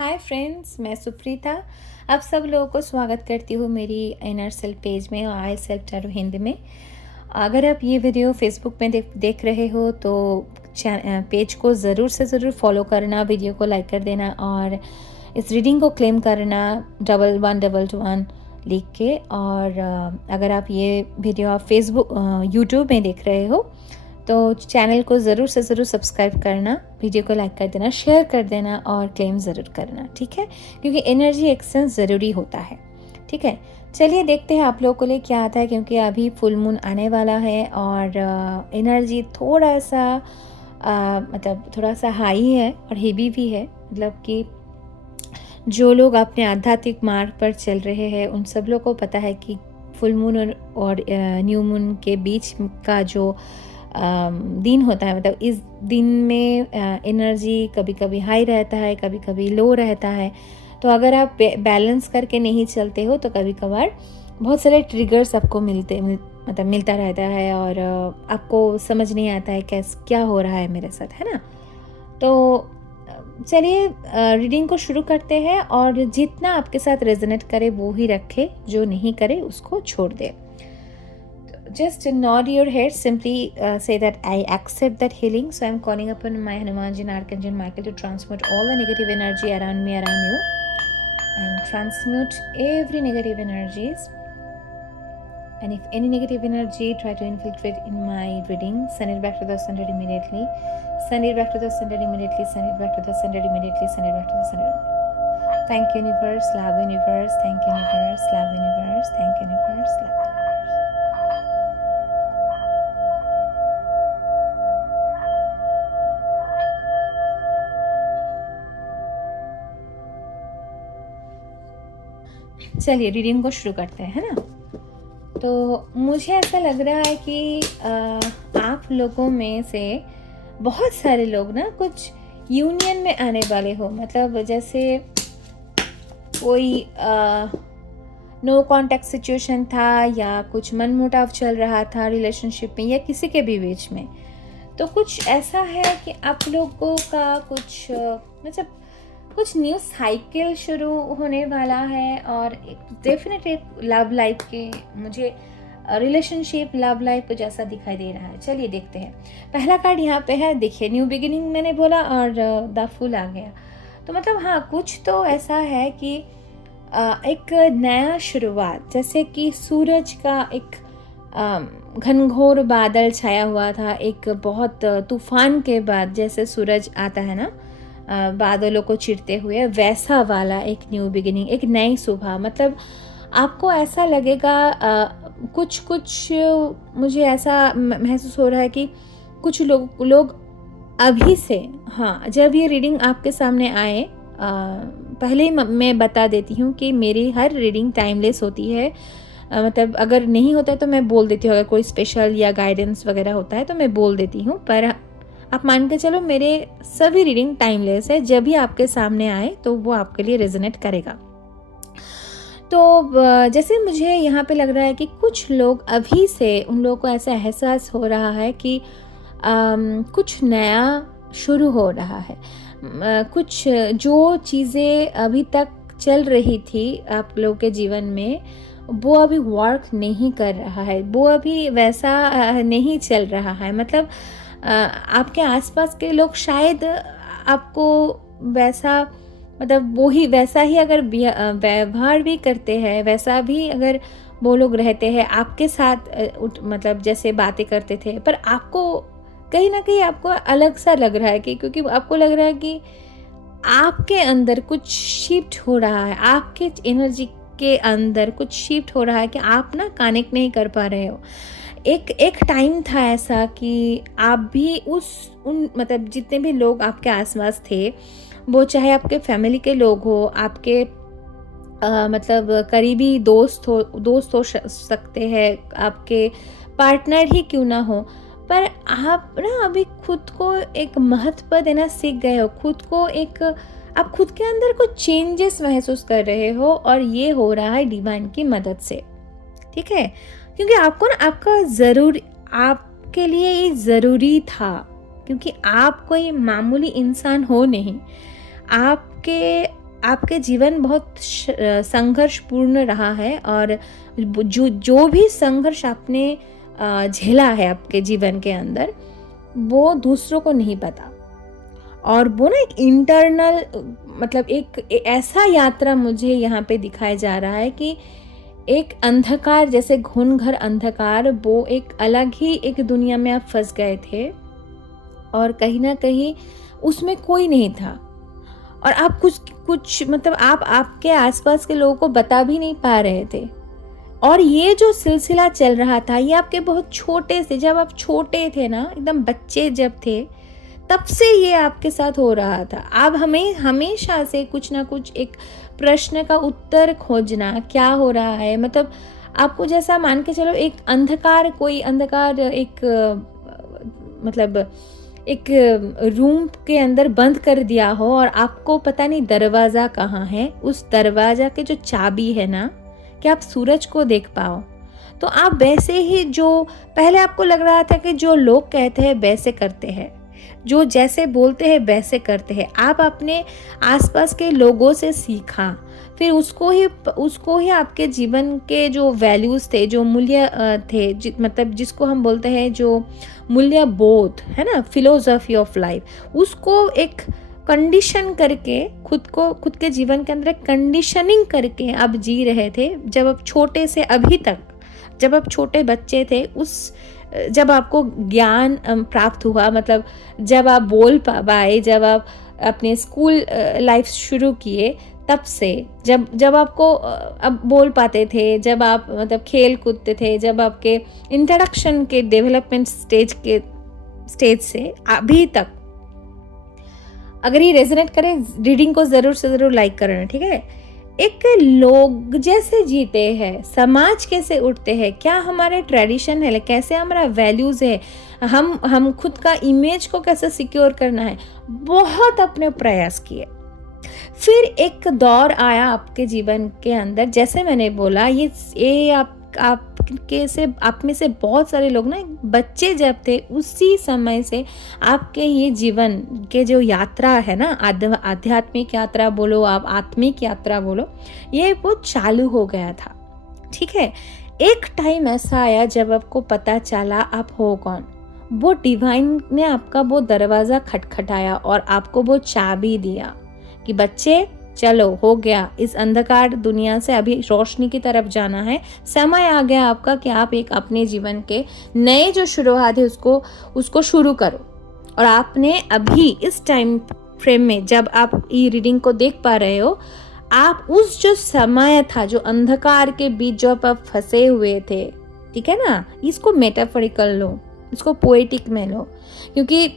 Hi friends, मैं सुप्रीता। आप सब लोगों को स्वागत करती हूँ मेरी इनर सेल्फ पेज में और आई सेल्फ टैरो हिंदी में। अगर आप ये वीडियो फेसबुक में देख रहे हो तो पेज को ज़रूर से ज़रूर फॉलो करना, वीडियो को लाइक कर देना और इस रीडिंग को क्लेम करना 1111 लिख के। और अगर आप ये वीडियो आप फेसबुक यूट्यूब में देख रहे हो तो चैनल को ज़रूर से ज़रूर सब्सक्राइब करना, वीडियो को लाइक कर देना, शेयर कर देना और क्लेम ज़रूर करना, ठीक है? क्योंकि एनर्जी एक्सचेंज ज़रूरी होता है, ठीक है? चलिए देखते हैं आप लोगों को लिए क्या आता है, क्योंकि अभी फुल मून आने वाला है और एनर्जी थोड़ा सा हाई है और हेवी भी है। मतलब कि जो लोग अपने आध्यात्मिक मार्ग पर चल रहे हैं उन सब लोग को पता है कि फुल मून और न्यू मून के बीच का जो दिन होता है, मतलब इस दिन में एनर्जी कभी कभी हाई रहता है, कभी कभी लो रहता है। तो अगर आप बैलेंस करके नहीं चलते हो तो कभी कभार बहुत सारे ट्रिगर्स आपको मिलता रहता है और आपको समझ नहीं आता है क्या हो रहा है मेरे साथ, है ना? तो चलिए रीडिंग को शुरू करते हैं और जितना आपके साथ रेजोनेट करे वो ही रखे, जो नहीं करे उसको छोड़ दे। Just nod your head, simply say that I accept that healing. So I'm calling upon my Hanumanji and Archangel Michael to transmute all the negative energy around me, around you, and transmute every negative energies. And if any negative energy try to infiltrate in my reading, send it back to the center immediately. Send it back to the center immediately. Send it back to the center immediately. Send it back to the center. Thank you, universe. Love, universe. Thank you, universe. Love, universe. Thank you, universe. Love. चलिए reading को शुरू करते हैं, है ना? तो मुझे ऐसा लग रहा है कि आप लोगों में से बहुत सारे लोग ना कुछ यूनियन में आने वाले हो। मतलब जैसे कोई नो कांटेक्ट सिचुएशन था या कुछ मनमुटाव चल रहा था रिलेशनशिप में या किसी के भी बीच में। तो कुछ ऐसा है कि आप लोगों का कुछ कुछ न्यू साइकिल शुरू होने वाला है और डेफिनेटली लव लाइफ के मुझे रिलेशनशिप लव लाइफ जैसा दिखाई दे रहा है। चलिए देखते हैं। पहला कार्ड यहाँ पे है, देखिए न्यू बिगिनिंग मैंने बोला और द फूल आ गया। तो मतलब हाँ, कुछ तो ऐसा है कि एक नया शुरुआत, जैसे कि सूरज का एक घनघोर बादल छाया हुआ था, एक बहुत तूफान के बाद जैसे सूरज आता है ना बादलों को चिरते हुए, वैसा वाला एक न्यू बिगिनिंग, एक नई सुबह। मतलब आपको ऐसा लगेगा कुछ मुझे ऐसा महसूस हो रहा है कि कुछ लोग अभी से, हाँ, जब ये रीडिंग आपके सामने आए, पहले ही मैं बता देती हूँ कि मेरी हर रीडिंग टाइमलेस होती है। मतलब अगर नहीं होता है तो मैं बोल देती हूँ, अगर कोई स्पेशल या गाइडेंस वगैरह होता है तो मैं बोल देती हूँ, पर आप मान के चलो मेरे सभी रीडिंग टाइमलेस है। जब भी आपके सामने आए तो वो आपके लिए रेजोनेट करेगा। तो जैसे मुझे यहाँ पे लग रहा है कि कुछ लोग अभी से, उन लोगों को ऐसा एहसास हो रहा है कि कुछ नया शुरू हो रहा है। कुछ जो चीज़ें अभी तक चल रही थी आप लोगों के जीवन में, वो अभी वर्क नहीं कर रहा है, वो अभी वैसा नहीं चल रहा है। मतलब आपके आसपास के लोग शायद आपको वैसा, मतलब वो ही वैसा ही अगर व्यवहार भी करते हैं, वैसा भी अगर वो लोग रहते हैं आपके साथ, मतलब जैसे बातें करते थे, पर आपको कहीं ना कहीं आपको अलग सा लग रहा है कि, क्योंकि आपको लग रहा है कि आपके अंदर कुछ शिफ्ट हो रहा है, आपके एनर्जी के अंदर कुछ शिफ्ट हो रहा है कि आप ना कनेक्ट नहीं कर पा रहे हो। एक टाइम था ऐसा कि आप भी मतलब जितने भी लोग आपके आसपास थे, वो चाहे आपके फैमिली के लोग हो, आपके मतलब करीबी दोस्त हो सकते हैं, आपके पार्टनर ही क्यों ना हो, पर आप ना अभी खुद को एक महत्व देना सीख गए हो। आप खुद के अंदर कुछ चेंजेस महसूस कर रहे हो और ये हो रहा है डिवाइन की मदद से, ठीक है? क्योंकि आपको ना आपके लिए ये ज़रूरी था, क्योंकि आप कोई मामूली इंसान हो नहीं। आपके आपके जीवन बहुत संघर्षपूर्ण रहा है, और जो भी संघर्ष आपने झेला है आपके जीवन के अंदर, वो दूसरों को नहीं पता। और वो ना एक इंटरनल, मतलब एक ऐसा यात्रा मुझे यहाँ पे दिखाया जा रहा है कि एक अंधकार, जैसे घुन-घर अंधकार, वो एक अलग ही एक दुनिया में आप फंस गए थे, और कहीं ना कहीं उसमें कोई नहीं था, और आप कुछ मतलब आप आपके आसपास के लोगों को बता भी नहीं पा रहे थे। और ये जो सिलसिला चल रहा था, ये आपके बहुत छोटे से, जब आप छोटे थे ना, एकदम बच्चे जब थे, तब से ये आपके साथ हो रहा था। आप हमें हमेशा से कुछ ना कुछ एक प्रश्न का उत्तर खोजना, क्या हो रहा है, मतलब आपको जैसा मान के चलो एक अंधकार, कोई अंधकार एक मतलब एक रूम के अंदर बंद कर दिया हो, और आपको पता नहीं दरवाज़ा कहाँ है, उस दरवाज़ा के जो चाबी है ना, कि आप सूरज को देख पाओ। तो आप वैसे ही, जो पहले आपको लग रहा था कि जो लोग कहते हैं वैसे करते हैं, जो जैसे बोलते हैं वैसे करते हैं, आप अपने आसपास के लोगों से सीखा, फिर उसको ही आपके जीवन के जो वैल्यूज़ थे, जो मूल्य थे, मतलब जिसको हम बोलते हैं जो मूल्य बोध है ना, फिलोसफी ऑफ लाइफ, उसको एक कंडीशन करके खुद के जीवन के अंदर कंडीशनिंग करके आप जी रहे थे। जब आप छोटे से अभी तक, जब आप छोटे बच्चे थे, जब आपको ज्ञान प्राप्त हुआ, मतलब जब आप बोल पाए, जब आप अपने स्कूल लाइफ शुरू किए, तब से जब आपको अब बोल पाते थे, जब आप मतलब खेल कूदते थे, जब आपके इंट्रोडक्शन के डेवलपमेंट स्टेज से अभी तक, अगर ये रेजोनेट करे, रीडिंग को ज़रूर से ज़रूर लाइक करना, ठीक है। एक लोग जैसे जीते हैं, समाज कैसे उठते हैं, क्या हमारे ट्रेडिशन है, कैसे हमारा वैल्यूज़ है, हम खुद का इमेज को कैसे सिक्योर करना है, बहुत अपने प्रयास किए। फिर एक दौर आया आपके जीवन के अंदर, जैसे मैंने बोला, ये आप में से बहुत सारे लोग ना बच्चे जब थे, उसी समय से आपके ये जीवन के जो यात्रा है ना, आध्यात्मिक यात्रा बोलो, आप आत्मिक यात्रा बोलो, ये वो चालू हो गया था, ठीक है। एक टाइम ऐसा आया जब आपको पता चला आप हो कौन। वो डिवाइन ने आपका वो दरवाज़ा खटखटाया और आपको वो चाबी दिया कि बच्चे चलो, हो गया, इस अंधकार दुनिया से अभी रोशनी की तरफ जाना है, समय आ गया आपका कि आप एक अपने जीवन के नए जो शुरुआत है उसको शुरू करो। और आपने अभी इस टाइम फ्रेम में, जब आप ये रीडिंग को देख पा रहे हो, आप उस जो समय था, जो अंधकार के बीच जो आप फंसे हुए थे, ठीक है ना, इसको मेटाफोरिकल लो, इसको पोएटिक में लो, क्योंकि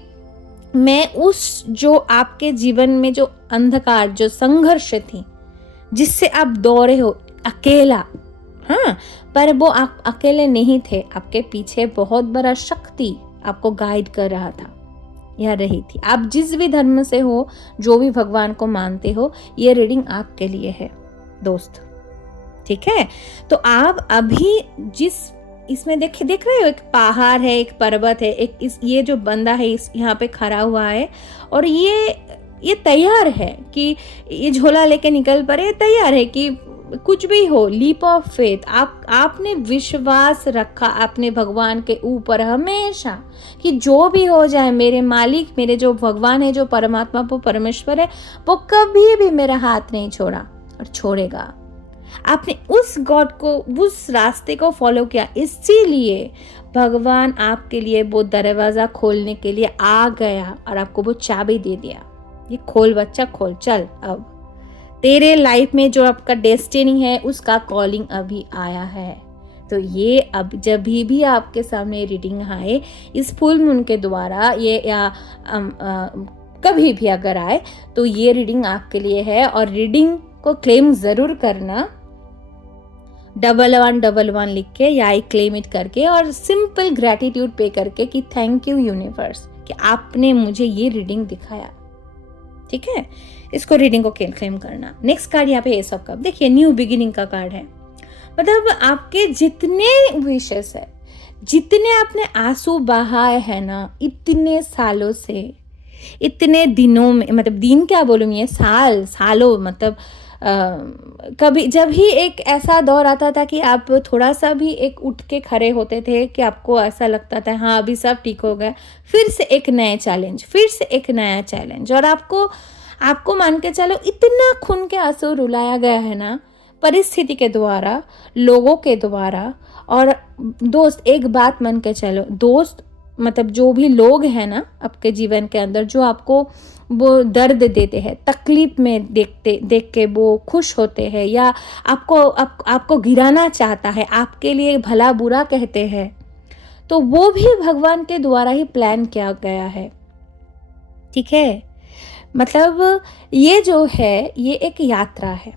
मैं उस जो आपके जीवन में जो अंधकार, जो संघर्ष थी, जिससे आप दौड़े हो अकेला, हाँ, पर वो आप अकेले नहीं थे, आपके पीछे बहुत बड़ा शक्ति आपको गाइड कर रहा था या रही थी। आप जिस भी धर्म से हो, जो भी भगवान को मानते हो, ये रीडिंग आपके लिए है दोस्त, ठीक है। तो आप अभी इसमें देख रहे हो, एक पहाड़ है, एक पर्वत है, ये जो बंदा है यहाँ पे खड़ा हुआ है, और ये तैयार है कि ये झोला लेके निकल पड़े, तैयार है कि कुछ भी हो, लीप ऑफ फेथ, आपने विश्वास रखा अपने भगवान के ऊपर हमेशा, कि जो भी हो जाए, मेरे मालिक, मेरे जो भगवान है, जो परमात्मा, वो परमेश्वर है, वो कभी भी मेरा हाथ नहीं छोड़ा और छोड़ेगा। आपने उस गॉड को, उस रास्ते को फॉलो किया, इसीलिए भगवान आपके लिए वो दरवाज़ा खोलने के लिए आ गया और आपको वो चाबी दे दिया, ये खोल बच्चा, खोल, चल, अब तेरे लाइफ में जो आपका डेस्टिनी है, उसका कॉलिंग अभी आया है। तो ये अब जब भी आपके सामने रीडिंग आए, इस फुल मून के द्वारा, ये या कभी भी अगर आए, तो ये रीडिंग आपके लिए है। और रीडिंग को क्लेम ज़रूर करना, 1111 लिख के या आई क्लेम इट करके, और सिंपल ग्रैटिट्यूड पे करके कि थैंक यू यूनिवर्स कि आपने मुझे ये रीडिंग दिखाया, ठीक है। इसको रीडिंग को क्लेम करना। नेक्स्ट कार्ड यहाँ पे एस ऑफ कप, देखिए न्यू बिगिनिंग का कार्ड है। मतलब आपके जितने विशेष है, जितने आपने आंसू बहाए हैं ना इतने सालों से, इतने दिनों में, मतलब दिन क्या बोलूँ, ये सालों, मतलब कभी जब ही एक ऐसा दौर आता था कि आप थोड़ा सा भी एक उठ के खड़े होते थे कि आपको ऐसा लगता था हाँ अभी सब ठीक हो गया, फिर से एक नया चैलेंज, फिर से एक नया चैलेंज, और आपको मान के चलो इतना खून के आंसू रुलाया गया है ना, परिस्थिति के द्वारा, लोगों के द्वारा। और दोस्त, एक बात मान के चलो, दोस्त मतलब जो भी लोग हैं ना आपके जीवन के अंदर, जो आपको वो दर्द देते हैं, तकलीफ में देख के वो खुश होते हैं, या आपको गिराना चाहता है, आपके लिए भला बुरा कहते हैं, तो वो भी भगवान के द्वारा ही प्लान किया गया है। ठीक है, मतलब ये जो है ये एक यात्रा है,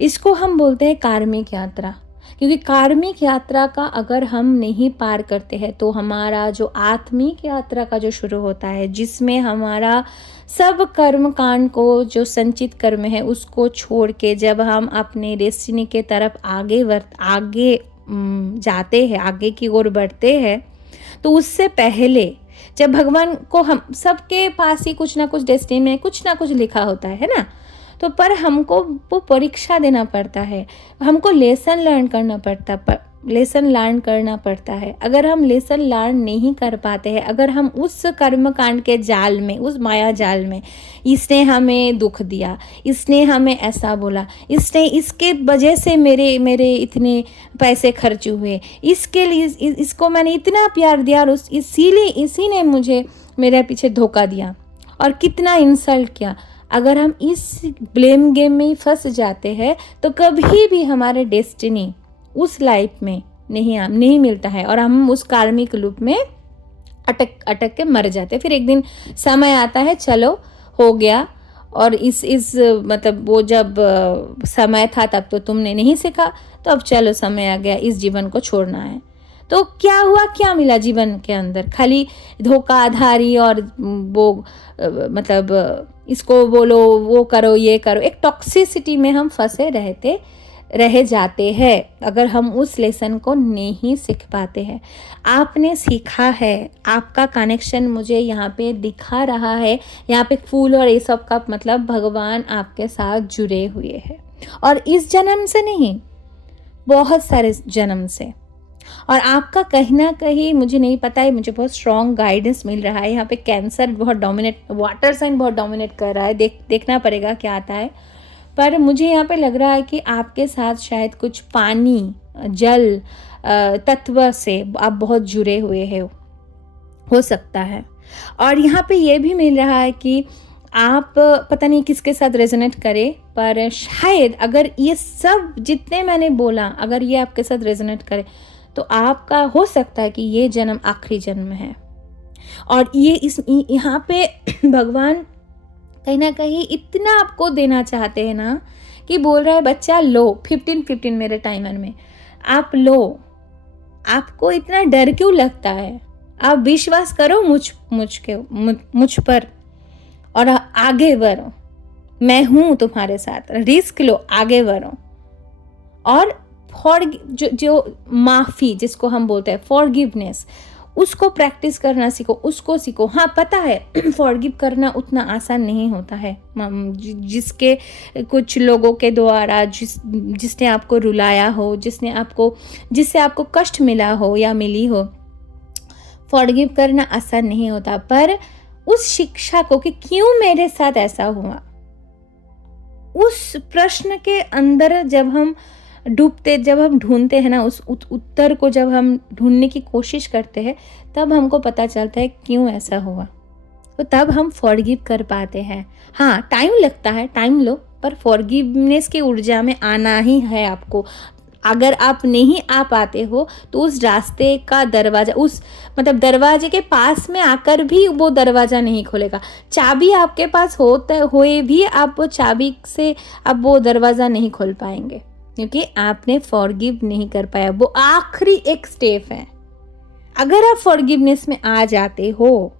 इसको हम बोलते हैं कार्मिक यात्रा। क्योंकि कार्मिक यात्रा का अगर हम नहीं पार करते हैं तो हमारा जो आत्मिक यात्रा का जो शुरू होता है, जिसमें हमारा सब कर्म कांड को, जो संचित कर्म है उसको छोड़ के जब हम अपने डेस्टिनी के तरफ आगे जाते हैं, आगे की ओर बढ़ते हैं, तो उससे पहले जब भगवान को, हम सबके पास ही कुछ ना कुछ डेस्टिनी में कुछ ना कुछ लिखा होता है ना, तो पर हमको वो परीक्षा देना पड़ता है, हमको लेसन लर्न करना पड़ता है। अगर हम लेसन लर्न नहीं कर पाते हैं, अगर हम उस कर्म कांड के जाल में, उस माया जाल में, इसने हमें दुख दिया, इसने हमें ऐसा बोला, इसके वजह से मेरे इतने पैसे खर्च हुए, इसके लिए इसको मैंने इतना प्यार दिया और इसी ने मुझे मेरे पीछे धोखा दिया और कितना इंसल्ट किया। अगर हम इस ब्लेम गेम में ही फंस जाते हैं तो कभी भी हमारे डेस्टिनी उस लाइफ में नहीं मिलता है, और हम उस कार्मिक लूप में अटक के मर जाते हैं। फिर एक दिन समय आता है, चलो हो गया, और इस मतलब वो जब समय था तब तो तुमने नहीं सीखा, तो अब चलो समय आ गया, इस जीवन को छोड़ना है। तो क्या हुआ, क्या मिला जीवन के अंदर? खाली धोखाधड़ी और वो मतलब इसको बोलो, वो करो, ये करो, एक टॉक्सिसिटी में हम फंसे रह जाते हैं अगर हम उस लेसन को नहीं सीख पाते हैं। आपने सीखा है, आपका कनेक्शन मुझे यहाँ पे दिखा रहा है, यहाँ पे फूल और ये सब का मतलब भगवान आपके साथ जुड़े हुए हैं, और इस जन्म से नहीं, बहुत सारे जन्म से। और आपका कहीं ना कहीं, मुझे नहीं पता है, मुझे बहुत स्ट्रॉन्ग गाइडेंस मिल रहा है। यहाँ पे कैंसर बहुत डोमिनेट, वाटर साइन बहुत डोमिनेट कर रहा है, देखना पड़ेगा क्या आता है। पर मुझे यहाँ पे लग रहा है कि आपके साथ शायद कुछ पानी, जल तत्व से आप बहुत जुड़े हुए हो सकता है। और यहाँ पे ये भी मिल रहा है कि आप पता नहीं किसके साथ रेजोनेट करें, पर शायद अगर ये सब जितने मैंने बोला, अगर ये आपके साथ रेजोनेट करे तो आपका हो सकता है कि ये जन्म आखिरी जन्म है। और यहाँ पे भगवान कहीं ना कहीं इतना आपको देना चाहते हैं ना, कि बोल रहा है बच्चा लो, 15 मेरे टाइमर में आप लो। आपको इतना डर क्यों लगता है? आप विश्वास करो मुझ पर और आगे बढ़ो, मैं हूँ तुम्हारे साथ, रिस्क लो, आगे बढ़ो। और जो माफ़ी जिसको हम बोलते हैं फॉरगिवनेस, उसको प्रैक्टिस करना सीखो, उसको सीखो। हाँ पता है फॉरगिव करना उतना आसान नहीं होता है, जिसके कुछ लोगों के द्वारा जिसने आपको रुलाया हो, जिससे आपको कष्ट मिला हो या मिली हो, फॉरगिव करना आसान नहीं होता। पर उस शिक्षा को कि क्यों मेरे साथ ऐसा हुआ, उस प्रश्न के अंदर जब हम ढूंढते हैं ना, उस उत्तर को जब हम ढूंढने की कोशिश करते हैं, तब हमको पता चलता है क्यों ऐसा हुआ, तो तब हम फॉरगिव कर पाते हैं। हाँ टाइम लगता है, टाइम लो, पर फॉरगिवनेस की ऊर्जा में आना ही है आपको। अगर आप नहीं आ पाते हो तो उस रास्ते का दरवाज़ा, उस मतलब दरवाजे के पास में आकर भी वो दरवाज़ा नहीं खोलेगा। चाबी आपके पास होए भी आप वो चाबी से आप वो दरवाज़ा नहीं खोल पाएंगे, क्योंकि आपने फॉरगिव नहीं कर पाया। वो आखिरी एक स्टेप है। अगर आप फॉरगिवनेस में आ जाते हो,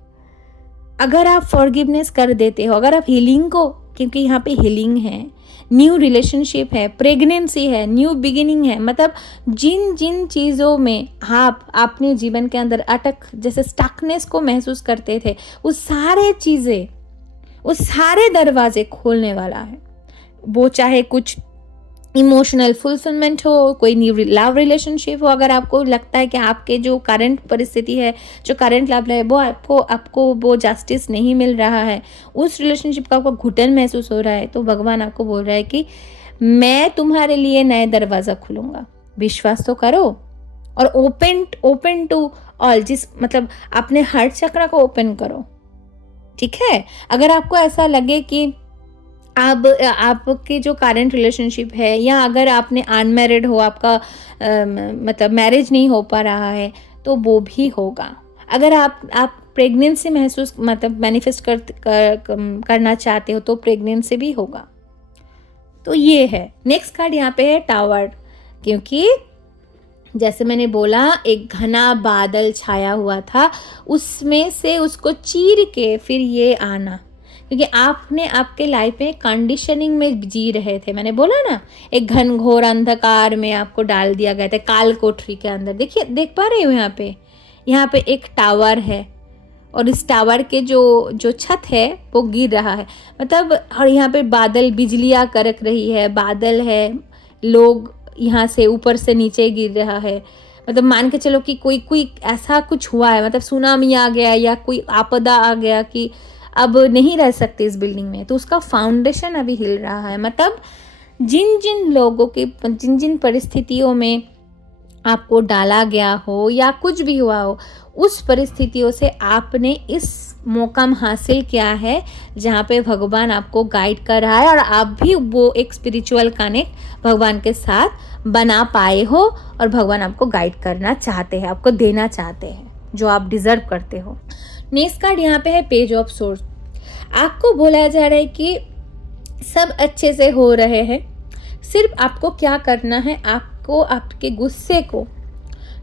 अगर आप फॉरगिवनेस कर देते हो, अगर आप हीलिंग को, क्योंकि यहाँ पे हीलिंग है, न्यू रिलेशनशिप है, प्रेगनेंसी है, न्यू बिगिनिंग है, मतलब जिन चीज़ों में आप अपने जीवन के अंदर जैसे स्टकनेस को महसूस करते थे, वो सारे चीज़ें वो सारे दरवाजे खोलने वाला है। वो चाहे कुछ इमोशनल फुलफिलमेंट हो, कोई न्यू लव रिलेशनशिप हो, अगर आपको लगता है कि आपके जो करंट परिस्थिति है, जो करंट लव है, वो आपको वो जस्टिस नहीं मिल रहा है, उस रिलेशनशिप का आपको घुटन महसूस हो रहा है, तो भगवान आपको बोल रहा है कि मैं तुम्हारे लिए नए दरवाज़ा खुलूँगा, विश्वास तो करो। और ओपन टू ऑल, मतलब अपने हार्ट चक्र को ओपन करो, ठीक है। अगर आपको ऐसा लगे कि आपके जो करंट रिलेशनशिप है, या अगर आपने अनमैरिड हो, आपका मतलब मैरिज नहीं हो पा रहा है, तो वो भी होगा। अगर आप प्रेगनेंसी महसूस मतलब मैनिफेस्ट करना चाहते हो, तो प्रेगनेंसी भी होगा। तो ये है। नेक्स्ट कार्ड यहाँ पे है टावर, क्योंकि जैसे मैंने बोला एक घना बादल छाया हुआ था, उसमें से उसको चीर के फिर ये आना, क्योंकि आपने आपके लाइफ में कंडीशनिंग में जी रहे थे। मैंने बोला ना, एक घनघोर अंधकार में आपको डाल दिया गया था, काल कोठरी के अंदर। देखिए, देख पा रहे हो यहाँ पे एक टावर है, और इस टावर के जो छत है वो गिर रहा है, मतलब। और यहाँ पे बादल, बिजलियाँ कड़क रही है, बादल है, लोग यहाँ से ऊपर से नीचे गिर रहा है। मतलब मान के चलो कि कोई ऐसा कुछ हुआ है, मतलब सुनामी आ गया या कोई आपदा आ गया कि अब नहीं रह सकते इस बिल्डिंग में, तो उसका फाउंडेशन अभी हिल रहा है। मतलब जिन जिन लोगों के, जिन जिन परिस्थितियों में आपको डाला गया हो या कुछ भी हुआ हो, उस परिस्थितियों से आपने इस मौका हासिल किया है जहाँ पे भगवान आपको गाइड कर रहा है, और आप भी वो एक स्पिरिचुअल कनेक्ट भगवान के साथ बना पाए हो, और भगवान आपको गाइड करना चाहते हैं, आपको देना चाहते हैं जो आप डिजर्व करते हो। नेक्स्ट कार्ड यहाँ पे है पेज ऑफ सोर्स। आपको बोला जा रहा है कि सब अच्छे से हो रहे हैं, सिर्फ आपको क्या करना है, आपको आपके गुस्से को,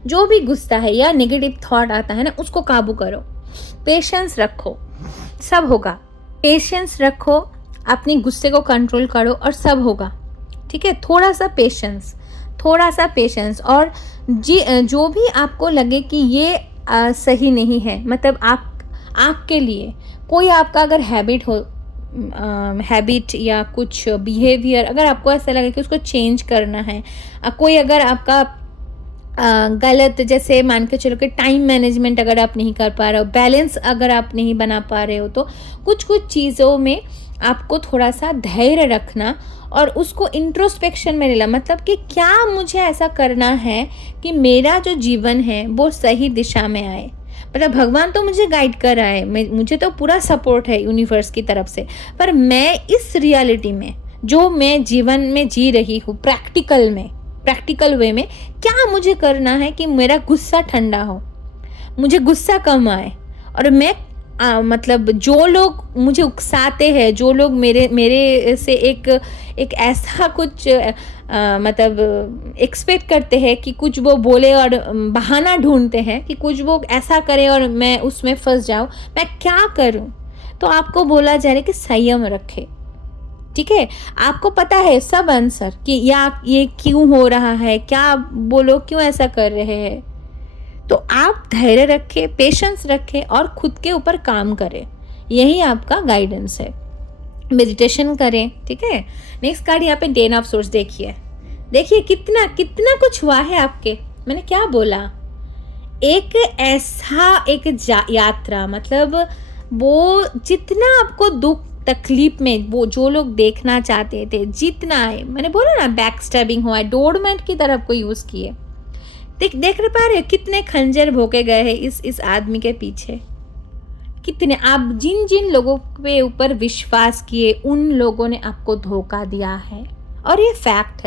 जो भी गुस्सा है या नेगेटिव थॉट आता है ना, उसको काबू करो, पेशेंस रखो, सब होगा। पेशेंस रखो, अपने गुस्से को कंट्रोल करो और सब होगा, ठीक है। थोड़ा सा पेशेंस। और जो भी आपको लगे कि ये सही नहीं है, मतलब आपके लिए कोई आपका अगर हैबिट या कुछ बिहेवियर, अगर आपको ऐसा लगे कि उसको चेंज करना है, कोई अगर आपका गलत, जैसे मान के चलो कि टाइम मैनेजमेंट अगर आप नहीं कर पा रहे हो, बैलेंस अगर आप नहीं बना पा रहे हो, तो कुछ चीज़ों में आपको थोड़ा सा धैर्य रखना और उसको इंट्रोस्पेक्शन में लेना। मतलब कि क्या मुझे ऐसा करना है कि मेरा जो जीवन है वो सही दिशा में आए। मतलब भगवान तो मुझे गाइड कर रहा है, मुझे तो पूरा सपोर्ट है यूनिवर्स की तरफ से, पर मैं इस रियलिटी में जो मैं जीवन में जी रही हूँ, प्रैक्टिकल वे में क्या मुझे करना है कि मेरा गुस्सा ठंडा हो, मुझे गुस्सा कम आए, और मैं मतलब जो लोग मुझे उकसाते हैं, जो लोग मेरे से एक ऐसा कुछ मतलब एक्सपेक्ट करते हैं कि कुछ वो बोले और बहाना ढूंढते हैं कि कुछ वो ऐसा करे और मैं उसमें फंस जाऊं, मैं क्या करूं। तो आपको बोला जा रहा है कि संयम रखे, ठीक है। आपको पता है सब आंसर कि या ये क्यों हो रहा है, क्या बोलो क्यों ऐसा कर रहे हैं, तो आप धैर्य रखें, पेशेंस रखें और खुद के ऊपर काम करें, यही आपका गाइडेंस है। मेडिटेशन करें, ठीक है। नेक्स्ट कार्ड यहाँ पे 10 ऑफ सोर्स। देखिए कितना कुछ हुआ है आपके। मैंने क्या बोला, एक ऐसा यात्रा, मतलब वो जितना आपको दुख तकलीफ में वो जो लोग देखना चाहते थे, जितना है, मैंने बोला ना बैक स्टैबिंग हुआ है, डोरमेट की तरफ को यूज किए। देख पा रहे हो कितने खंजर भोंके गए हैं इस आदमी के पीछे, कितने। आप जिन लोगों पे ऊपर विश्वास किए, उन लोगों ने आपको धोखा दिया है, और ये फैक्ट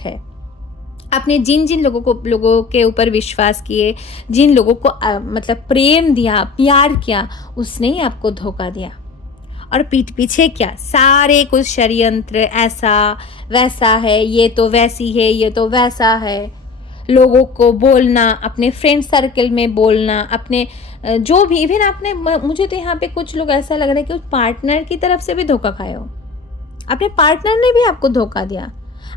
है। आपने जिन लोगों के ऊपर विश्वास किए, जिन लोगों को मतलब प्रेम दिया, प्यार किया, उसने ही आपको धोखा दिया। और पीठ पीछे क्या सारे कुछ षड्यंत्र, ऐसा वैसा है, ये तो वैसी है, ये तो वैसा है, लोगों को बोलना, अपने फ्रेंड सर्कल में बोलना, अपने जो भी, इवन आपने, मुझे तो यहाँ पे कुछ लोग ऐसा लग रहा है कि उस पार्टनर की तरफ से भी धोखा खाए हो, अपने पार्टनर ने भी आपको धोखा दिया।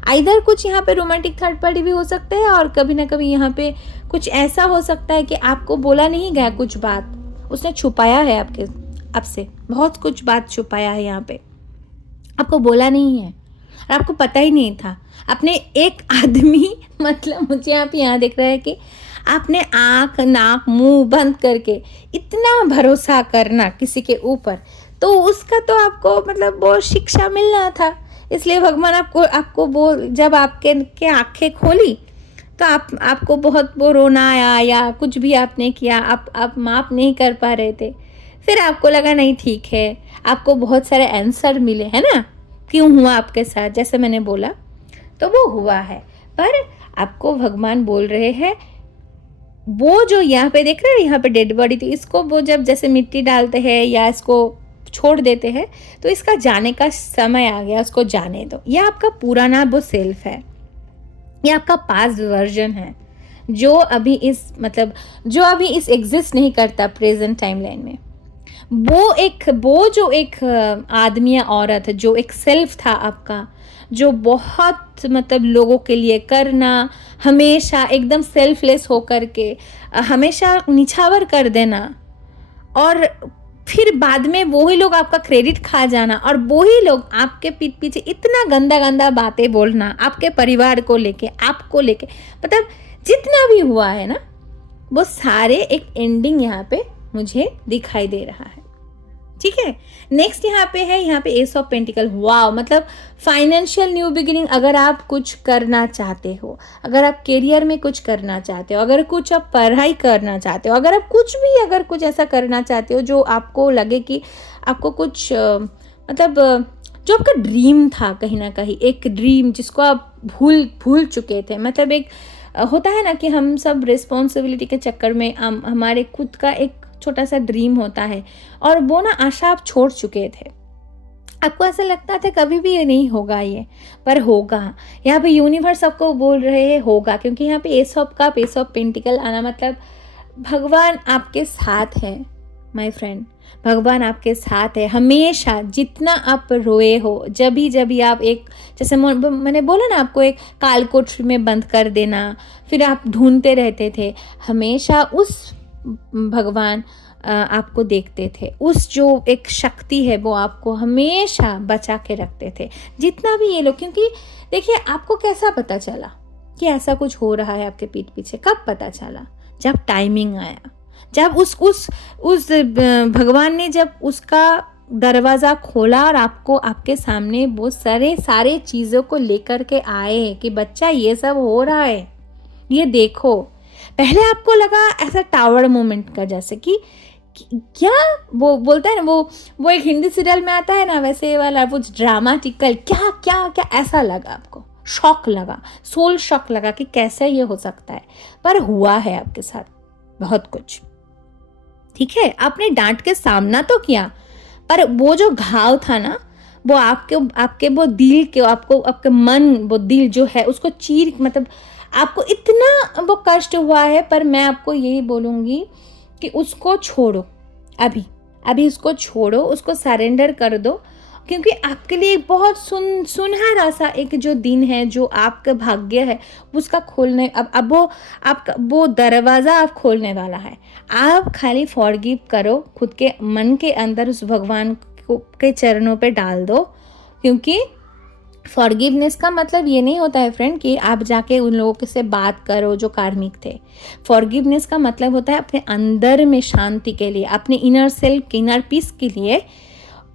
आइदर कुछ यहाँ पे रोमांटिक थर्ड पार्टी भी हो सकता है, और कभी ना कभी यहाँ पे कुछ ऐसा हो सकता है कि आपको बोला नहीं गया, कुछ बात उसने छुपाया है आपसे, बहुत कुछ बात छुपाया है यहाँ पे, आपको बोला नहीं है और आपको पता ही नहीं था। आपने एक आदमी मतलब मुझे आप यहाँ देख रहे हैं कि आपने आँख, नाक, मुँह बंद करके इतना भरोसा करना किसी के ऊपर, तो उसका तो आपको मतलब वो शिक्षा मिलना था। इसलिए भगवान आपको वो जब आपके आँखें खोली तो आपको बहुत वो रोना आया या कुछ भी आपने किया, आप माफ़ नहीं कर पा रहे थे। फिर आपको लगा नहीं ठीक है, आपको बहुत सारे आंसर मिले, है ना, क्यों हुआ आपके साथ, जैसे मैंने बोला तो वो हुआ है। पर आपको भगवान बोल रहे हैं, वो जो यहाँ पे देख रहे हैं, यहाँ पे डेड बॉडी थी, इसको वो जब जैसे मिट्टी डालते हैं या इसको छोड़ देते हैं तो इसका जाने का समय आ गया, उसको जाने दो। यह आपका पुराना वो सेल्फ है, ये आपका पास्ट वर्जन है जो अभी इस एग्जिस्ट नहीं करता प्रेजेंट टाइमलाइन में। वो जो एक आदमी या औरत जो एक सेल्फ था आपका, जो बहुत मतलब लोगों के लिए करना, हमेशा एकदम सेल्फलेस होकर के हमेशा निछावर कर देना और फिर बाद में वही लोग आपका क्रेडिट खा जाना और वही लोग आपके पीठ पीछे इतना गंदा गंदा बातें बोलना आपके परिवार को लेके, आपको लेके, मतलब जितना भी हुआ है ना, वो सारे एक एंडिंग यहाँ पे मुझे दिखाई दे रहा है। ठीक है, नेक्स्ट यहाँ पे एस ऑफ पेंटिकल। वाव, मतलब फाइनेंशियल न्यू बिगिनिंग। अगर आप कुछ करना चाहते हो, अगर आप करियर में कुछ करना चाहते हो, अगर कुछ आप पढ़ाई करना चाहते हो, अगर कुछ ऐसा करना चाहते हो जो आपको लगे कि आपको कुछ जो आपका ड्रीम था, कहीं ना कहीं एक ड्रीम जिसको आप भूल चुके थे। मतलब एक होता है ना कि हम सब रिस्पॉन्सिबिलिटी के चक्कर में हमारे खुद का एक छोटा सा ड्रीम होता है और वो ना आशा आप छोड़ चुके थे। आपको ऐसा लगता था कभी भी ये नहीं होगा, ये पर होगा। यहाँ पे यूनिवर्स आपको बोल रहे हैं होगा, क्योंकि यहाँ पे एस ऑफ पेंटिकल आना मतलब भगवान आपके साथ है माय फ्रेंड। भगवान आपके साथ है हमेशा। जितना आप रोए हो, जब भी आप एक, जैसे मैंने बोला ना आपको, एक काल कोठरी में बंद कर देना, फिर आप ढूंढते रहते थे, हमेशा उस भगवान आपको देखते थे। उस जो एक शक्ति है वो आपको हमेशा बचा के रखते थे, जितना भी ये लोग। क्योंकि देखिए, आपको कैसा पता चला कि ऐसा कुछ हो रहा है आपके पीठ पीछे? कब पता चला? जब टाइमिंग आया, जब उस भगवान ने जब उसका दरवाज़ा खोला और आपको आपके सामने वो सारे चीज़ों को लेकर के आए कि बच्चा ये सब हो रहा है, ये देखो। पहले आपको लगा ऐसा टावर मोमेंट का, जैसे कि क्या वो बोलता है ना, वो एक हिंदी सीरियल में आता है ना, वैसे वाला वो ड्रामाटिकल, क्या क्या क्या ऐसा लगा आपको, शॉक लगा, सोल शॉक लगा कि कैसे ये हो सकता है। पर हुआ है आपके साथ बहुत कुछ। ठीक है, आपने डांट के सामना तो किया, पर वो जो घाव था ना, वो आपके वो दिल के, आपके मन, वो दिल जो है उसको चीर, मतलब आपको इतना वो कष्ट हुआ है। पर मैं आपको यही बोलूँगी कि उसको छोड़ो, अभी उसको छोड़ो, उसको सरेंडर कर दो, क्योंकि आपके लिए बहुत सुनहरा सा एक जो दिन है, जो आपका भाग्य है, उसका खोलने अब वो आपका वो दरवाज़ा आप खोलने वाला है। आप खाली फॉरगिव करो, खुद के मन के अंदर उस भगवान के चरणों पे डाल दो। क्योंकि फॉरगिवनेस का मतलब ये नहीं होता है फ्रेंड कि आप जाके उन लोगों से बात करो जो कार्मिक थे। फॉरगिवनेस का मतलब होता है अपने अंदर में शांति के लिए, अपने इनर सेल्फ, इनर पीस के लिए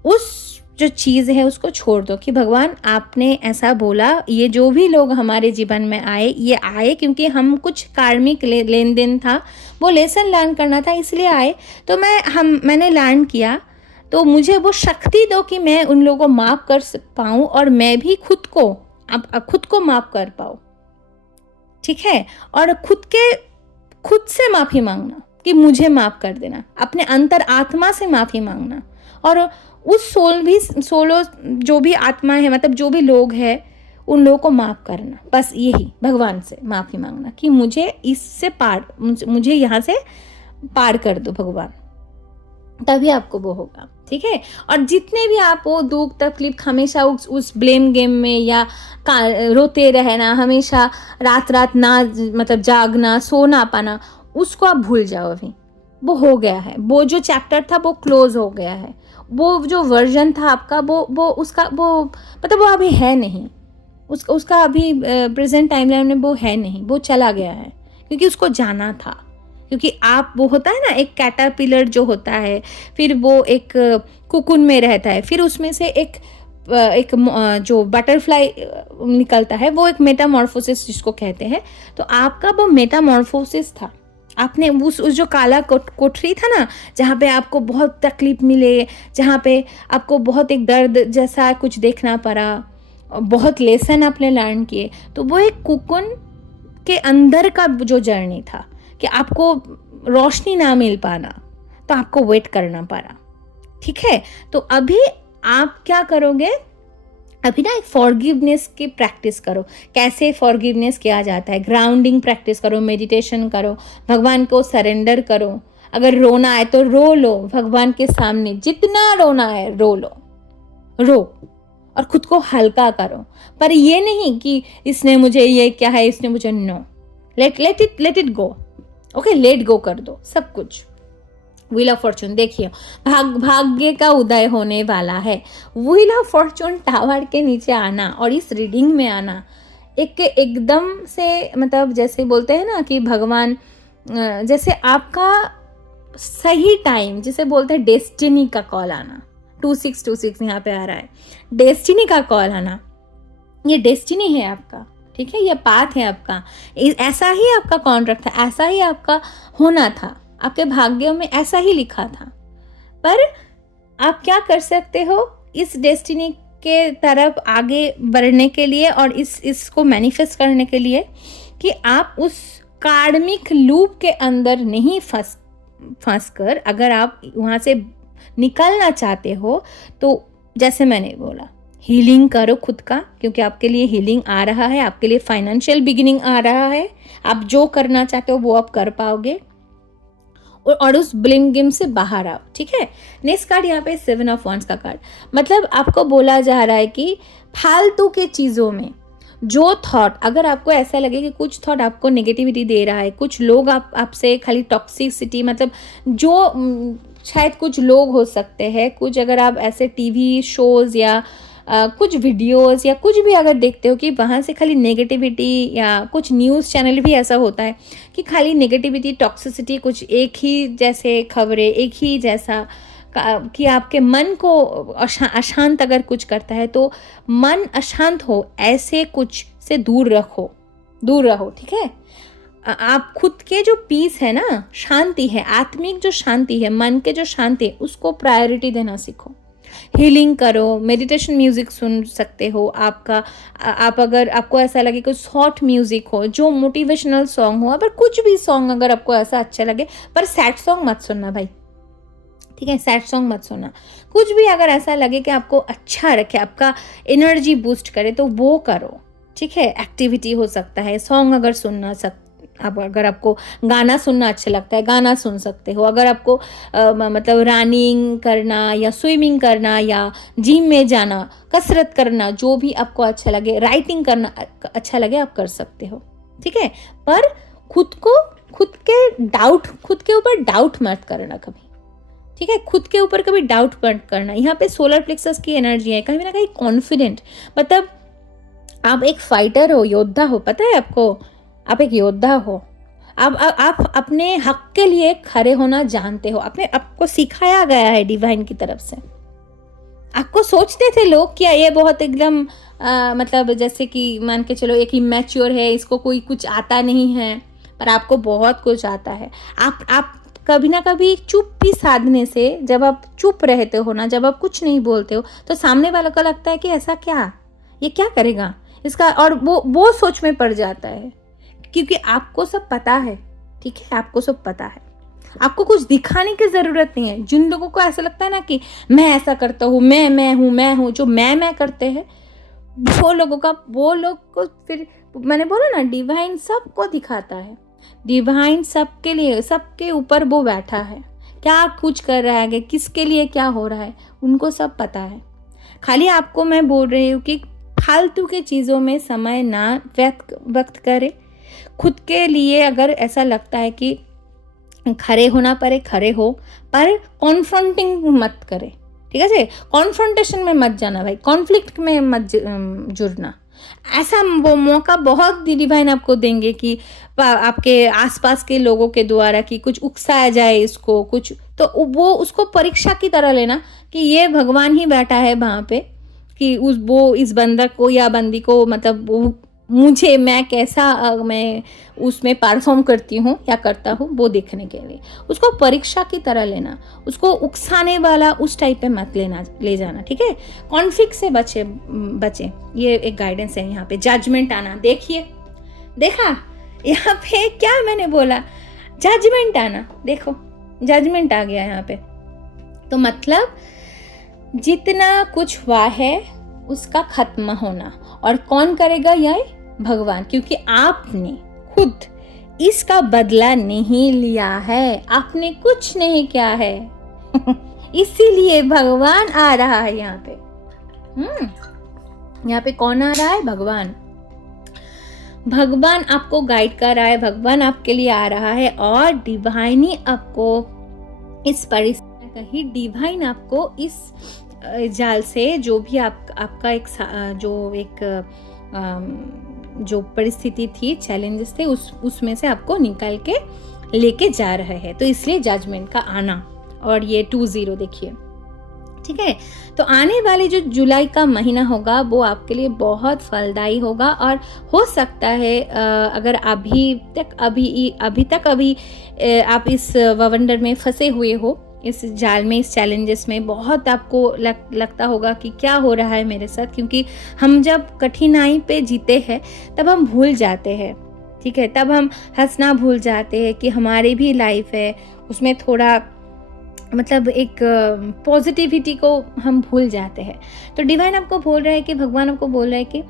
उस जो चीज़ है उसको छोड़ दो कि भगवान आपने ऐसा बोला, ये जो भी लोग हमारे जीवन में आए, ये आए क्योंकि हम कुछ कार्मिक लेन देन था, वो लेसन लर्न करना था, इसलिए आए। तो मैंने लर्न किया, तो मुझे वो शक्ति दो कि मैं उन लोगों को माफ़ कर पाऊँ और मैं भी खुद को माफ़ कर पाऊँ। ठीक है, और खुद से माफ़ी मांगना कि मुझे माफ़ कर देना, अपने अंतर आत्मा से माफ़ी मांगना, और उस सोलो जो भी आत्मा है, मतलब जो भी लोग हैं, उन लोगों को माफ़ करना। बस यही, भगवान से माफ़ी मांगना कि मुझे मुझे यहाँ से पार कर दो भगवान, तभी आपको वो होगा। ठीक है, और जितने भी आप वो दुख तकलीफ हमेशा उस ब्लेम गेम में या रोते रहना, हमेशा रात ना मतलब जागना, सो ना पाना, उसको आप भूल जाओ। अभी वो हो गया है, वो जो चैप्टर था वो क्लोज हो गया है, वो जो वर्जन था आपका वो उसका वो मतलब वो अभी है नहीं, उसका अभी प्रेजेंट टाइमलाइन में वो है नहीं, वो चला गया है, क्योंकि उसको जाना था। क्योंकि आप, वो होता है ना एक कैटरपिलर जो होता है, फिर वो एक कुकुन में रहता है, फिर उसमें से जो बटरफ्लाई निकलता है, वो एक मेटामॉर्फोसिस जिसको कहते हैं। तो आपका वो मेटामॉर्फोसिस था। आपने उस जो काला कोठरी था ना, जहाँ पे आपको बहुत तकलीफ मिले, जहाँ पे आपको बहुत एक दर्द जैसा कुछ देखना पड़ा, बहुत लेसन आपने लर्न किए, तो वो एक कुकुन के अंदर का जो जर्नी था कि आपको रोशनी ना मिल पाना, तो आपको वेट करना पड़ा। ठीक है, तो अभी आप क्या करोगे, अभी ना एक फॉरगिवनेस की प्रैक्टिस करो। कैसे फॉरगिवनेस किया जाता है, ग्राउंडिंग प्रैक्टिस करो, मेडिटेशन करो, भगवान को सरेंडर करो। अगर रोना है तो रो लो भगवान के सामने, जितना रोना है रो लो, रो, और खुद को हल्का करो। पर ये नहीं कि इसने मुझे ये क्या है, इसने मुझे, no, let it go. Okay, let go कर दो सब कुछ। व्हील ऑफ फॉर्चून देखिए, भाग्य का उदय होने वाला है। व्हील ऑफ फॉर्चून टावर के नीचे आना और इस रीडिंग में आना एकदम से, मतलब जैसे बोलते हैं ना कि भगवान, जैसे आपका सही टाइम, जिसे बोलते हैं डेस्टिनी का कॉल आना। 2626 यहाँ पे आ रहा है, डेस्टिनी का कॉल आना। ये डेस्टिनी है आपका, ठीक है, ये पाथ है आपका, ऐसा ही आपका कॉन्ट्रैक्ट था, ऐसा ही आपका होना था, आपके भाग्यों में ऐसा ही लिखा था। पर आप क्या कर सकते हो इस डेस्टिनी के तरफ आगे बढ़ने के लिए और इसको मैनिफेस्ट करने के लिए, कि आप उस कार्मिक लूप के अंदर नहीं फंस कर, अगर आप वहाँ से निकलना चाहते हो तो जैसे मैंने बोला, हीलिंग करो खुद का, क्योंकि आपके लिए हीलिंग आ रहा है, आपके लिए फाइनेंशियल बिगिनिंग आ रहा है। आप जो करना चाहते हो वो आप कर पाओगे, और उस ब्लिंगिम से बाहर आओ। ठीक है, नेक्स्ट कार्ड यहाँ पे 7 ऑफ वॉन्ड्स का कार्ड, मतलब आपको बोला जा रहा है कि फालतू के चीज़ों में जो थॉट, अगर आपको ऐसा लगे कि कुछ थॉट आपको नेगेटिविटी दे रहा है, कुछ लोग आपसे खाली टॉक्सिसिटी, मतलब जो शायद कुछ लोग हो सकते हैं, कुछ अगर आप ऐसे टीवी शोज़ या कुछ वीडियोस या कुछ भी अगर देखते हो कि वहाँ से खाली नेगेटिविटी, या कुछ न्यूज़ चैनल भी ऐसा होता है कि खाली नेगेटिविटी, टॉक्सिसिटी, कुछ एक ही जैसे खबरें, एक ही जैसा, कि आपके मन को अशांत अगर कुछ करता है, तो मन अशांत हो ऐसे कुछ से दूर रहो। ठीक है, आप खुद के जो पीस है ना, शांति है, आत्मिक जो शांति है, मन के जो शांति है, उसको प्रायोरिटी देना सीखो। हीलिंग करो, मेडिटेशन म्यूजिक सुन सकते हो। आप अगर आपको ऐसा लगे कि सॉफ्ट म्यूजिक हो, जो मोटिवेशनल सॉन्ग हो, अगर कुछ भी सॉन्ग अगर आपको ऐसा अच्छा लगे, पर सैड सॉन्ग मत सुनना भाई, ठीक है, सैड सॉन्ग मत सुनना। कुछ भी अगर ऐसा लगे कि आपको अच्छा रखे, आपका एनर्जी बूस्ट करे, तो वो करो। ठीक है, एक्टिविटी हो सकता है, सॉन्ग अगर अगर आपको गाना सुनना अच्छा लगता है, गाना सुन सकते हो। अगर आपको मतलब रनिंग करना या स्विमिंग करना या जिम में जाना, कसरत करना, जो भी आपको अच्छा लगे, राइटिंग करना अच्छा लगे, आप कर सकते हो। ठीक है, पर खुद के ऊपर डाउट मत करना कभी। ठीक है, खुद के ऊपर कभी डाउट मत करना। यहाँ पे सोलर प्लेक्सस की एनर्जी है, कहीं ना कहीं कॉन्फिडेंट, मतलब आप एक फाइटर हो, योद्धा हो, पता है आपको, आप एक योद्धा हो। आप अपने हक के लिए खड़े होना जानते हो, आपको सिखाया गया है डिवाइन की तरफ से। आपको सोचते थे लोग कि ये बहुत एकदम मतलब जैसे कि मान के चलो एक इमैच्योर है, इसको कोई कुछ आता नहीं है, पर आपको बहुत कुछ आता है। आप कभी ना कभी चुप्पी साधने से, जब आप चुप रहते हो ना, जब आप कुछ नहीं बोलते हो, तो सामने वालों को लगता है कि ऐसा क्या, ये क्या करेगा इसका, और वो सोच में पड़ जाता है, क्योंकि आपको सब पता है। ठीक है, आपको सब पता है, आपको कुछ दिखाने की जरूरत नहीं है। जिन लोगों को ऐसा लगता है ना कि मैं ऐसा करता हूँ, मैं हूँ, जो मैं करते हैं, वो लोग को फिर मैंने बोला ना, डिवाइन सबको दिखाता है। डिवाइन सबके लिए, सबके ऊपर वो बैठा है, क्या कुछ कर रहा है, किसके लिए क्या हो रहा है, उनको सब पता है। खाली आपको मैं बोल रही हूँ कि फालतू के चीज़ों में समय ना वक्त करे। खुद के लिए अगर ऐसा लगता है कि खड़े होना पड़े खड़े हो, पर कॉन्फ्रंटिंग मत करे, ठीक है जी, कॉन्फ्रंटेशन में मत जाना भाई, कॉन्फ्लिक्ट में मत जुड़ना। ऐसा वो मौका बहुत डिवाइन आपको देंगे कि आपके आसपास के लोगों के द्वारा कि कुछ उकसाया जाए इसको कुछ, तो वो उसको परीक्षा की तरह लेना कि ये भगवान ही बैठा है वहाँ पे कि वो इस बंदर को या बंदी को, मतलब वो मुझे मैं कैसा मैं उसमें परफॉर्म करती हूँ या करता हूँ वो देखने के लिए, उसको परीक्षा की तरह लेना, उसको उकसाने वाला उस टाइप पे मत ले जाना, ठीक है। कॉन्फ्लिक्ट से बचे, ये एक गाइडेंस है। यहाँ पे जजमेंट आना, देखा यहाँ पे क्या मैंने बोला, जजमेंट आना, देखो जजमेंट आ गया यहाँ पे। तो मतलब जितना कुछ हुआ है उसका खत्म होना, और कौन करेगा, यह भगवान, क्योंकि आपने खुद इसका बदला नहीं लिया है, आपने कुछ नहीं किया है इसीलिए भगवान आ रहा है यहाँ पे। यहाँ पे कौन आ रहा है, भगवान आपको गाइड कर रहा है, भगवान आपके लिए आ रहा है, और डिवाइन ही आपको इस परिस्थिति का ही डिवाइन आपको इस जाल से, जो भी आपका जो परिस्थिति थी, चैलेंजेस थे, उसमें से आपको निकाल के लेके जा रहे हैं। तो इसलिए जजमेंट का आना, और ये 20 देखिए, ठीक है। तो आने वाले जो जुलाई का महीना होगा वो आपके लिए बहुत फलदायी होगा, और हो सकता है अगर अभी तक आप इस ववंडर में फंसे हुए हो, इस जाल में, इस चैलेंजेस में, बहुत आपको लगता होगा कि क्या हो रहा है मेरे साथ, क्योंकि हम जब कठिनाई पे जीते हैं तब हम भूल जाते हैं, ठीक है, तब हम हंसना भूल जाते हैं कि हमारी भी लाइफ है, उसमें थोड़ा मतलब एक पॉजिटिविटी को हम भूल जाते हैं। तो डिवाइन आपको बोल रहा है कि भगवान आपको बोल रहा है कि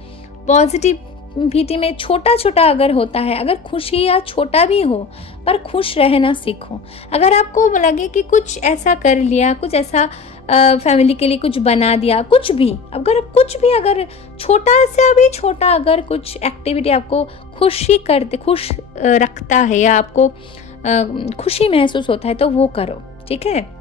पॉजिटिविटी में छोटा छोटा अगर होता है, अगर खुशी या छोटा भी हो पर खुश रहना सीखो। अगर आपको लगे कि कुछ ऐसा कर लिया, कुछ ऐसा फैमिली के लिए कुछ बना दिया, कुछ भी अगर छोटा से भी छोटा अगर कुछ एक्टिविटी आपको खुश रखता है या आपको खुशी महसूस होता है तो वो करो, ठीक है।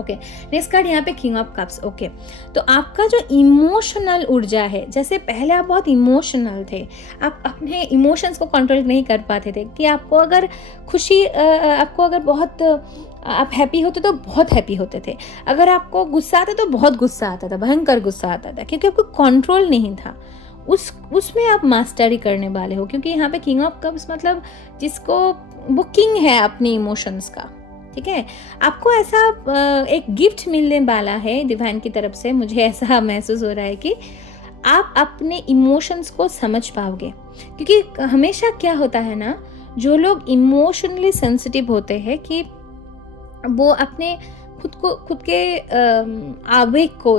ओके, नेक्स्ट कार्ड यहाँ पे किंग ऑफ कप्स। ओके, तो आपका जो इमोशनल ऊर्जा है, जैसे पहले आप बहुत इमोशनल थे, आप अपने इमोशंस को कंट्रोल नहीं कर पाते थे, कि आपको अगर आपको अगर बहुत आप हैप्पी होते तो बहुत हैप्पी होते थे, अगर आपको गुस्सा आता तो बहुत गुस्सा आता था, भयंकर गुस्सा आता था, क्योंकि आपको कंट्रोल नहीं था। उसमें आप मास्टरी करने वाले हो, क्योंकि यहाँ पे किंग ऑफ कप्स मतलब जिसको वो किंग है अपने इमोशंस का, ठीक है। आपको ऐसा एक गिफ्ट मिलने वाला है डिवाइन की तरफ से, मुझे ऐसा महसूस हो रहा है कि आप अपने इमोशंस को समझ पाओगे, क्योंकि हमेशा क्या होता है ना, जो लोग इमोशनली सेंसिटिव होते हैं कि वो अपने खुद के आवेग को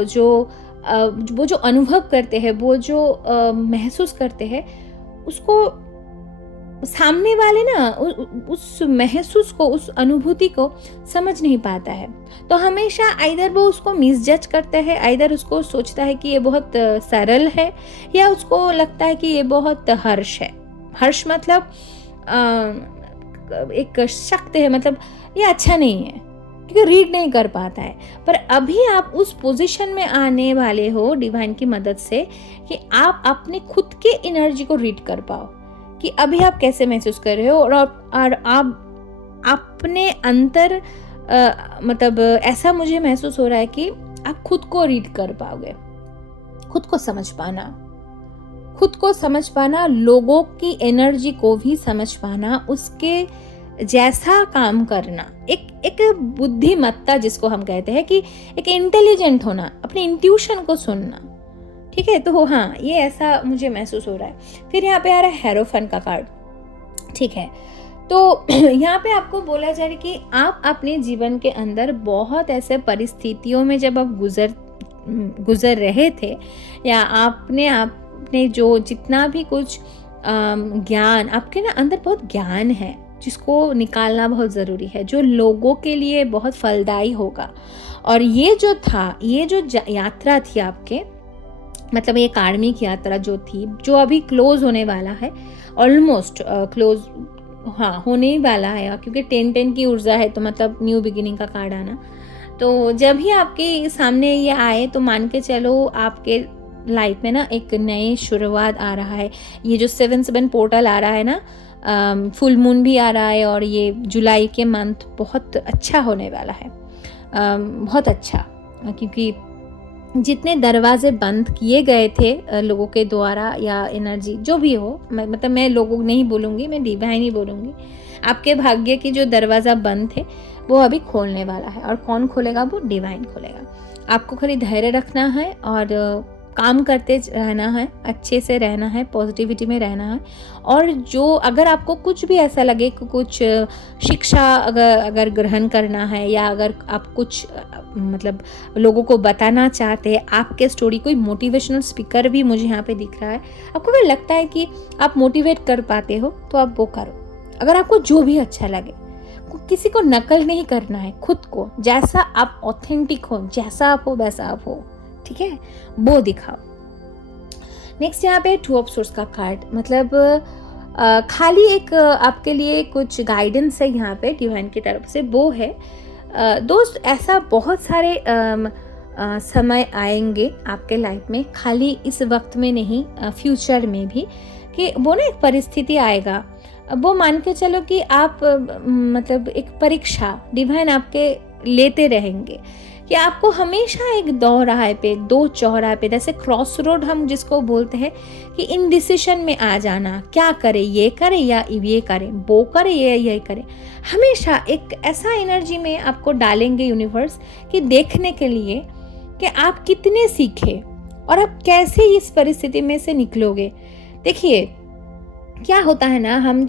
वो जो अनुभव करते हैं, वो जो महसूस करते हैं, उसको सामने वाले ना उस महसूस को, उस अनुभूति को समझ नहीं पाता है। तो हमेशा आइदर वो उसको मिसजज करते हैं, आइदर उसको सोचता है कि ये बहुत सरल है, या उसको लगता है कि ये बहुत हर्ष है। हर्ष मतलब एक शक्ति है, मतलब ये अच्छा नहीं है, क्योंकि रीड नहीं कर पाता है। पर अभी आप उस पोजीशन में आने वाले हो डिवाइन की मदद से कि आप अपने खुद के एनर्जी को रीड कर पाओ, कि अभी आप कैसे महसूस कर रहे हो, और आप अपने अंतर मतलब ऐसा मुझे महसूस हो रहा है कि आप खुद को रीड कर पाओगे, खुद को समझ पाना, लोगों की एनर्जी को भी समझ पाना, उसके जैसा काम करना, एक बुद्धिमत्ता जिसको हम कहते हैं, कि एक इंटेलिजेंट होना, अपने इंट्यूशन को सुनना, ठीक है। तो हाँ, ये ऐसा मुझे महसूस हो रहा है। फिर यहाँ पे आ रहा है हेरोफन का कार्ड, ठीक है। तो यहाँ पे आपको बोला जा रहा है कि आप अपने जीवन के अंदर बहुत ऐसे परिस्थितियों में जब आप गुजर रहे थे, या आपने जो जितना भी कुछ ज्ञान आपके ना अंदर, बहुत ज्ञान है जिसको निकालना बहुत ज़रूरी है, जो लोगों के लिए बहुत फलदायी होगा। और ये जो यात्रा थी आपके, मतलब ये कार्मिक यात्रा जो थी, जो अभी क्लोज होने वाला है, ऑलमोस्ट क्लोज हाँ होने ही वाला है, क्योंकि 10-10 की ऊर्जा है तो मतलब न्यू बिगिनिंग का कार्ड आना। तो जब भी आपके सामने ये आए तो मान के चलो आपके लाइफ में ना एक नई शुरुआत आ रहा है। ये जो 7-7 पोर्टल आ रहा है ना, फुल मून भी आ रहा है, और ये जुलाई के मंथ बहुत अच्छा होने वाला है, बहुत अच्छा। क्योंकि जितने दरवाजे बंद किए गए थे लोगों के द्वारा या एनर्जी जो भी हो, मतलब मैं लोगों नहीं बोलूँगी, मैं डिवाइन ही बोलूँगी, आपके भाग्य की जो दरवाज़ा बंद थे वो अभी खोलने वाला है। और कौन खोलेगा? वो डिवाइन खोलेगा। आपको खाली धैर्य रखना है और काम करते रहना है, अच्छे से रहना है, पॉजिटिविटी में रहना है। और जो अगर आपको कुछ भी ऐसा लगे कि कुछ शिक्षा अगर ग्रहण करना है, या अगर आप कुछ मतलब लोगों को बताना चाहते हैं, आपके स्टोरी, कोई मोटिवेशनल स्पीकर भी मुझे यहाँ पे दिख रहा है, आपको अगर लगता है कि आप मोटिवेट कर पाते हो तो आप वो करो। अगर आपको जो भी अच्छा लगे, किसी को नकल नहीं करना है, खुद को जैसा आप ऑथेंटिक हो, जैसा आप हो वैसा आप हो, ठीक है, वो दिखाओ। नेक्स्ट यहाँ पे 2 ऑफ सोर्स का कार्ड, मतलब खाली एक आपके लिए कुछ गाइडेंस है यहाँ पे डिवाइन की तरफ से, वो है दोस्त, ऐसा बहुत सारे समय आएंगे आपके लाइफ में, खाली इस वक्त में नहीं, फ्यूचर में भी, कि वो ना एक परिस्थिति आएगा, वो मान के चलो कि आप मतलब एक परीक्षा डिवाइन आपके लेते रहेंगे, कि आपको हमेशा एक दोराहे पे, 2 चौराहे पे, जैसे क्रॉस रोड हम जिसको बोलते हैं, कि इन डिसीजन में आ जाना, क्या करे, ये करे या ये करे, वो करे या ये करे। हमेशा एक ऐसा एनर्जी में आपको डालेंगे यूनिवर्स, कि देखने के लिए कि आप कितने सीखे और आप कैसे इस परिस्थिति में से निकलोगे। देखिए क्या होता है ना, हम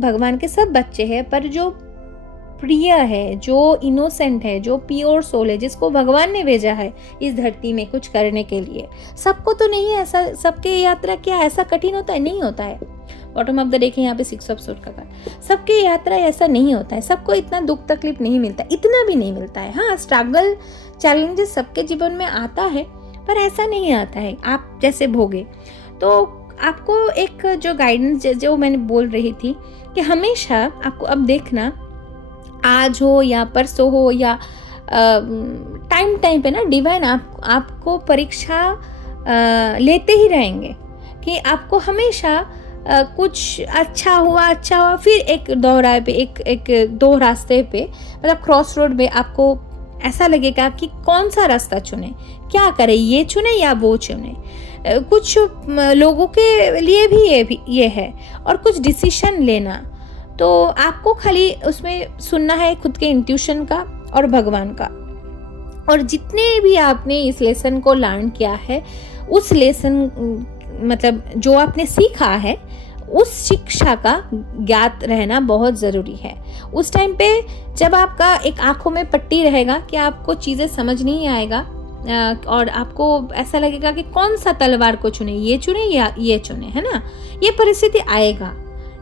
भगवान के सब बच्चे हैं, पर जो प्रिय है, जो इनोसेंट है, जो प्योर सोल है, जिसको भगवान ने भेजा है इस धरती में कुछ करने के लिए, सबको तो नहीं है ऐसा, सबके यात्रा क्या ऐसा कठिन होता है? नहीं होता है। बॉटम ऑफ द देखें यहाँ पे 6 ऑफ सोर्ड का कार्ड, सबके यात्रा ऐसा नहीं होता है, सबको इतना दुख तकलीफ नहीं मिलता, इतना भी नहीं मिलता है। हाँ, स्ट्रगल चैलेंजेस सबके जीवन में आता है, पर ऐसा नहीं आता है आप जैसे भोगे। तो आपको एक जो गाइडेंस जो मैंने बोल रही थी, कि हमेशा आपको अब देखना, आज हो या परसों हो या टाइम पे ना, डिवाइन आपको परीक्षा लेते ही रहेंगे, कि आपको हमेशा कुछ अच्छा हुआ, फिर एक दोहराए पे, एक 2 रास्ते पे, मतलब क्रॉस रोड में आपको ऐसा लगेगा कि कौन सा रास्ता चुने, क्या करें, ये चुने या वो चुने। कुछ लोगों के लिए भी ये है, और कुछ डिसीजन लेना। तो आपको खाली उसमें सुनना है खुद के इंट्यूशन का और भगवान का, और जितने भी आपने इस लेसन को लर्न किया है, उस लेसन मतलब जो आपने सीखा है, उस शिक्षा का ज्ञात रहना बहुत ज़रूरी है। उस टाइम पे जब आपका एक आंखों में पट्टी रहेगा कि आपको चीज़ें समझ नहीं आएगा, और आपको ऐसा लगेगा कि कौन सा तलवार को चुने, ये चुने या ये चुने, है ना, ये परिस्थिति आएगा,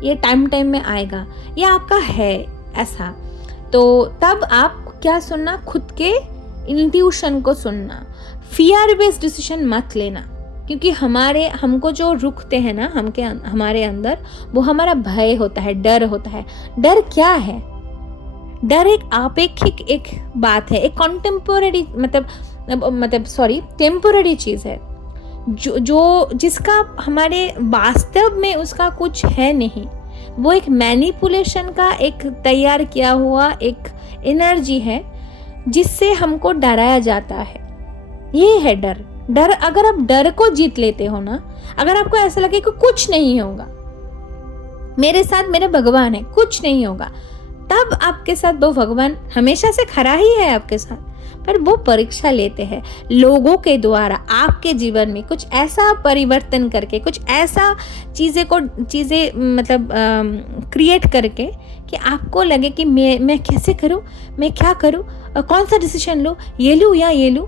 ये टाइम में आएगा, ये आपका है ऐसा। तो तब आप क्या सुनना, खुद के इंट्यूशन को सुनना, फियर बेस्ड डिसीजन मत लेना, क्योंकि हमको जो रुकते हैं ना हमारे अंदर, वो हमारा भय होता है, डर होता है। डर क्या है? डर एक आपेक्षिक एक बात है, एक कॉन्टेम्पोररी टेम्पोररी चीज़ है, जो जिसका हमारे वास्तव में उसका कुछ है नहीं। वो एक मैनिपुलेशन का एक तैयार किया हुआ एक एनर्जी है, जिससे हमको डराया जाता है। ये है डर। अगर आप डर को जीत लेते हो ना, अगर आपको ऐसा लगे कि कुछ नहीं होगा, मेरे साथ मेरे भगवान है, कुछ नहीं होगा, तब आपके साथ वो भगवान हमेशा से खड़ा ही है आपके साथ, पर वो परीक्षा लेते हैं लोगों के द्वारा आपके जीवन में कुछ ऐसा परिवर्तन करके, कुछ ऐसा चीज़ें मतलब क्रिएट करके कि आपको लगे कि मैं कैसे करूं, मैं क्या करूं, कौन सा डिसीजन लूं, ये लूं या ये लूं,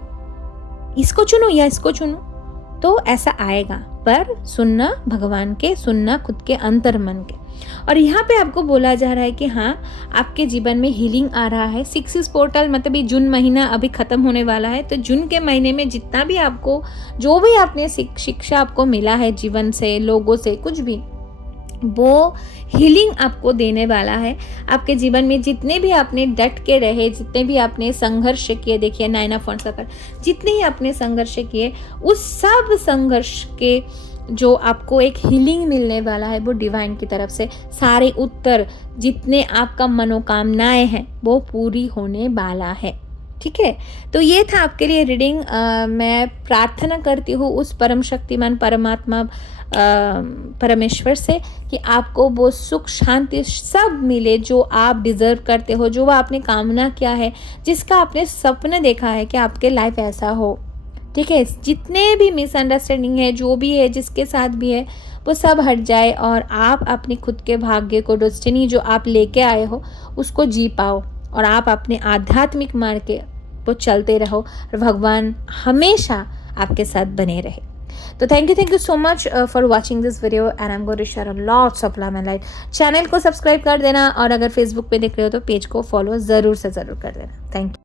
इसको चुनूं या इसको चुनूं। तो ऐसा आएगा, पर सुनना भगवान के, सुनना खुद के अंतर मन के। और यहाँ पे आपको बोला जा रहा है कि हाँ, आपके जीवन में हीलिंग आ रहा है। 6 पोर्टल मतलब ये जून महीना अभी ख़त्म होने वाला है, तो जून के महीने में जितना भी आपको, जो भी आपने शिक्षा आपको मिला है जीवन से, लोगों से, कुछ भी, वो हीलिंग आपको देने वाला है। आपके जीवन में जितने भी आपने डट के रहे, जितने भी आपने संघर्ष किए, देखिए 9 ऑफ वांड्स का कार्ड, जितने ही आपने संघर्ष किए, उस सब संघर्ष के जो आपको एक हीलिंग मिलने वाला है वो डिवाइन की तरफ से, सारे उत्तर जितने आपका मनोकामनाएं हैं वो पूरी होने वाला है। ठीक है, तो ये था आपके लिए रीडिंग। मैं प्रार्थना करती हूँ उस परम शक्तिमान परमात्मा परमेश्वर से कि आपको वो सुख शांति सब मिले जो आप डिज़र्व करते हो, जो आपने कामना किया है, जिसका आपने सपना देखा है कि आपके लाइफ ऐसा हो। ठीक है, जितने भी मिसअंडरस्टैंडिंग है, जो भी है, जिसके साथ भी है, वो सब हट जाए और आप अपने खुद के भाग्य को, डेस्टिनी जो आप लेके आए हो उसको जी पाओ और आप अपने आध्यात्मिक मार्ग के वो चलते रहो और भगवान हमेशा आपके साथ बने रहे। तो thank you so much for watching this video and I am going to share lots of love and light. Channel को सब्सक्राइब कर देना और अगर फेसबुक पे देख रहे हो तो पेज को फॉलो ज़रूर से ज़रूर कर देना। Thank you.